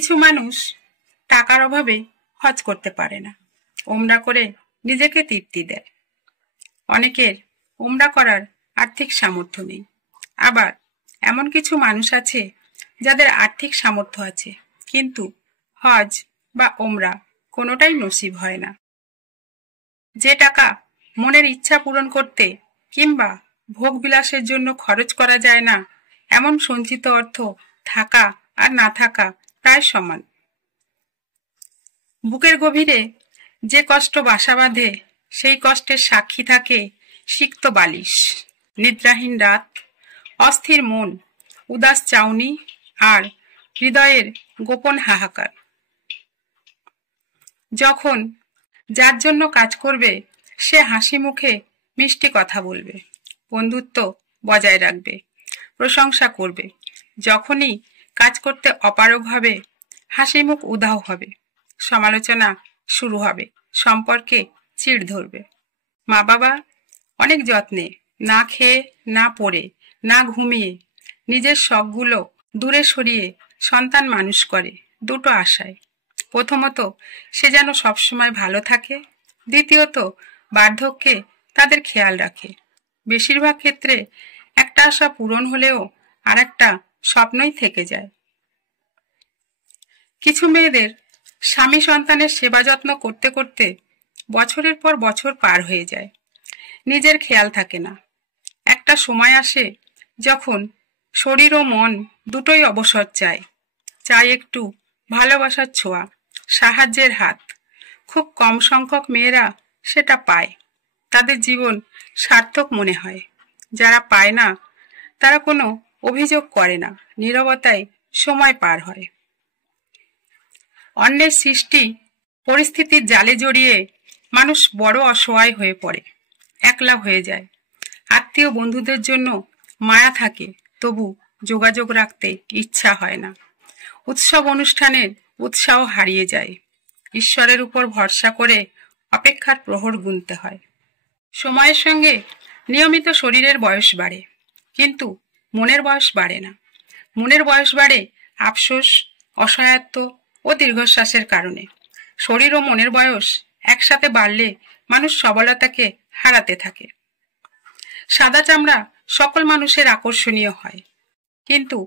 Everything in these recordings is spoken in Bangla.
কিছু মানুষ টাকার অভাবে হজ করতে পারে না, ওমরা করে নিজেকে তৃপ্তি দেয়। অনেকের ওমরা করার আর্থিক সামর্থ্য নেই। আবার এমন কিছু মানুষ আছে যাদের আর্থিক সামর্থ্য আছে, কিন্তু হজ বা ওমরা কোনোটাই নসিব হয় না। যে টাকা মনের ইচ্ছা পূরণ করতে কিংবা ভোগ বিলাসের জন্য খরচ করা যায় না, এমন সঞ্চিত অর্থ থাকা আর না থাকা প্রায় সমান। বুকের গভীরে যে কষ্ট বাসা বাঁধে, সেই কষ্টের সাক্ষী থাকে সিক্ত বালিশ, নিদ্রাহীন রাত, অস্থির মন, উদাস চাউনি আর হৃদয়ের গোপন হাহাকার। যখন যার জন্য কাজ করবে, সে হাসি মুখে মিষ্টি কথা বলবে, বন্ধুত্ব বজায় রাখবে, প্রশংসা করবে। যখনই কাজ করতে অপারগ হবে, হাসি মুখ উধাও হবে, সমালোচনা শুরু হবে, সম্পর্কে চিড় ধরবে। মা বাবা অনেক যত্নে, না খেয়ে, না পড়ে, না ঘুমিয়ে, নিজের শখগুলো দূরে সরিয়ে সন্তান মানুষ করে দুটো আশায়। প্রথমত, সে যেন সবসময় ভালো থাকে। দ্বিতীয়ত, বার্ধক্যে তাদের খেয়াল রাখে। বেশিরভাগ ক্ষেত্রে একটা আশা পূরণ হলেও আর একটা স্বপ্নই থেকে যায়। কিছু মেয়েদের স্বামী সন্তানের সেবা যত্ন করতে করতে বছরের পর বছর পার হয়ে যায়, নিজের খেয়াল থাকে না। একটা সময় আসে যখন শরীর ও মন দুটোই অবসর চায়। চাই একটু ভালোবাসার ছোঁয়া, সাহায্যের হাত। খুব কম সংখ্যক মেয়েরা সেটা পায়, তাদের জীবন সার্থক মনে হয়। যারা পায় না, তারা কোনো অভিযোগ করে না, নীরবতায় সময় পার হয়। অন্যের সৃষ্টি পরিস্থিতির জালে জড়িয়ে মানুষ বড় অসহায় হয়ে পড়ে, একলা হয়ে যায়। আত্মীয় বন্ধুদের জন্য মায়া থাকে, তবু যোগাযোগ রাখতে ইচ্ছা হয় না। উৎসব অনুষ্ঠানের উৎসাহ হারিয়ে যায়। ঈশ্বরের উপর ভরসা করে অপেক্ষার প্রহর গুনতে হয়। সময়ের সঙ্গে নিয়মিত শরীরের বয়স বাড়ে, কিন্তু মনের বয়স বাড়ে না। মনের বয়স বাড়ে আফসোস, অসহায়ত্ব ও দীর্ঘশ্বাসের কারণে। শরীর ও মনের বয়স একসাথে বাড়লে মানুষ সবলতাকে হারাতে থাকে। সাদা চামড়া সকল মানুষের আকর্ষণীয় হয়, কিন্তু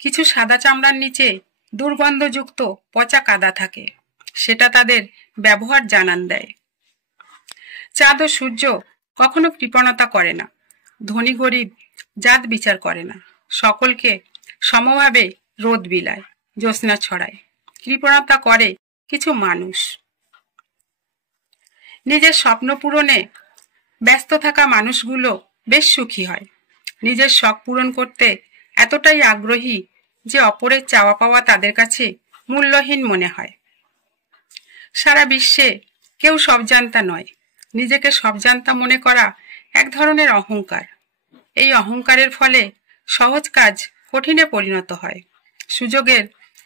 কিছু সাদা চামড়ার নিচে দুর্গন্ধযুক্ত পচা কাদা থাকে, সেটা তাদের ব্যবহার জানান দেয়। চাঁদ ও সূর্য কখনো কৃপণতা করে না, ধনী গরিব জাত বিচার করে না, সকলকে সমভাবে রোদ বিলায়, জ্যোৎস্না ছড়ায়। কৃপণতা করে কিছু মানুষ। নিজের স্বপ্ন পূরণে ব্যস্ত থাকা মানুষগুলো বেশ সুখী হয়। নিজের শখ পূরণ করতে এতটাই আগ্রহী যে অপরের চাওয়া পাওয়া তাদের কাছে মূল্যহীন মনে হয়। সারা বিশ্বে কেউ সবজান্তা নয়। নিজেকে সবজান্তা মনে করা এক ধরনের অহংকার। এই অহংকারের ফলে সহজ কাজ কঠিনে পরিণত হয়, সুযোগের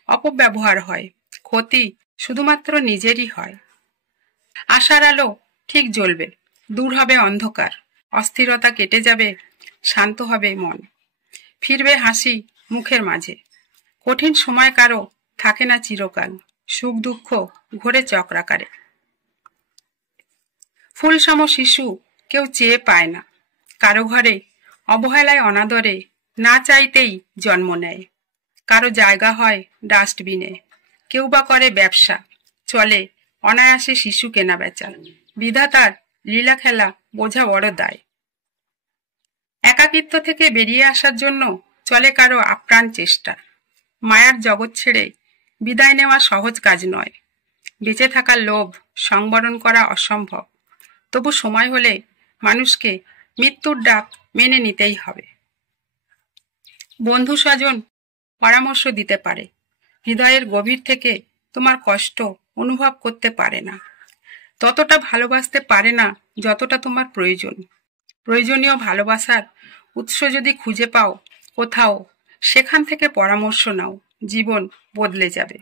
অপব্যবহার হয়, ক্ষতি শুধুমাত্র নিজেরই হয়। আশার আলো ঠিক জ্বলবে, দূর হবে অন্ধকার, অস্থিরতা কেটে যাবে, শান্ত হবে মন, ফিরবে হাসি মুখের মাঝে। কঠিন সময় কারো থাকে না চিরকাল, সুখ দুঃখ ঘোরে চক্রাকারে। ফুলসম শিশু কেউ চেয়ে পায় না, কারো ঘরে অবহেলায় অনাদরে না চাইতেই জন্ম নেয়। কারো জায়গা হয় ডাস্টবিনে, কেউ বা করে ব্যবসা, চলে অনায়াসে শিশু কেনা বেচা। বিধাতার লীলা খেলা বোঝা বড় দায়। একাকিত্ব থেকে বেরিয়ে আসার জন্য চলে কারো আপ্রাণ চেষ্টা। মায়ার জগৎ ছেড়ে বিদায় নেওয়া সহজ কাজ নয়। বেঁচে থাকার লোভ সংবরণ করা অসম্ভব, তবু সময় হলে মানুষকে মৃত্যুর ডাক মেনে নিতেই হবে। বন্ধু স্বজন পরামর্শ দিতে পারে, হৃদয়ের গভীর থেকে তোমার কষ্ট অনুভব করতে পারে না, ততটা ভালোবাসতে পারে না যতটা তোমার প্রয়োজন। প্রয়োজনীয় ভালোবাসার উৎস যদি খুঁজে পাও কোথাও, সেখান থেকে পরামর্শ নাও, জীবন বদলে যাবে।